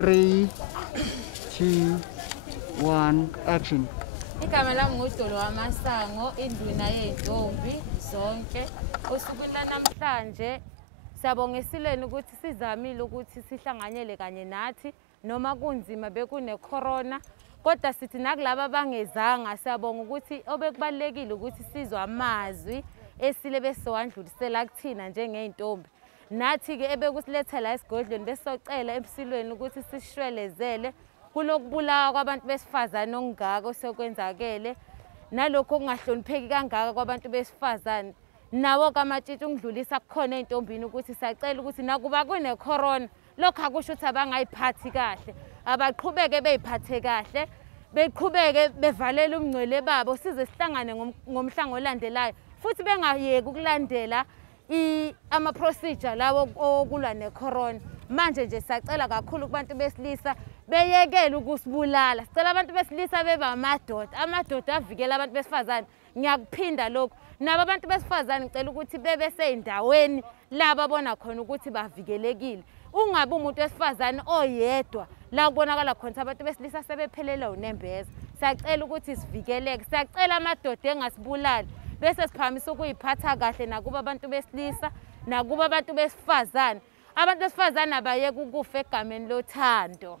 3, 2, 1, action. Igama lami nguDolo Wamasango, induna yey'ntombi zonke. Osukwini lanamhlanje siyabonga esilweni ukuthi sizamile ukuthi sihlanganyele kanye nathi noma kunzima bekune-corona, kodwa sithi nakulabo abangezanga siyabonga ukuthi obekubalulekile ukuthi sizwe amazwi esile besizowandlulisela kuthina njengey'ntombi. Nathi-ke ebekusiletha la esigodlweni besocela emsilweni ukuthi sisishwelezele kulokubulawa kwabantu besifazane okungaka osekwenzakele, nalokho okungahlonipheki kangaka kwabantu besifazane. Nawo-ke amatshitshi ukudlulisa kukhona ey'ntombini ukuthi siyacela ukuthi nakuba kune-corona, lokho akusho ukuthi abangay'phathi kahle, abaqhubeke bey'phathe kahle, beqhubeke bevalele umngcwele babo, size sihlangane ngomhlanga olandelayo, futhi bengayeki ukulandela ama-procedure lawo okulwa ne-corona. Manje nje siyacela kakhulu kubantu besilisa beyekele ukusibulala. Sicela abantu besilisa bebe amadoda, amadoda avikele abantu besifazane. Ngiyakuphinda lokhu, nabo abantu besifazane ngicela ukuthi bebe sey'ndaweni la babona khona ukuthi bavikelekile. Ungabi umuntu wesifazane oyedwa la kubonakala khona ukuthi abantu besilisa sebephelele unembeza. Siyacela ukuthi sivikeleke, siyacela amadoda engasibulali bese siphakamisa ukuy'phatha kahle nakuba abantu besilisa nakuba abantu besifazane. Abantu besifazane abayeke ukufa egameni lothando.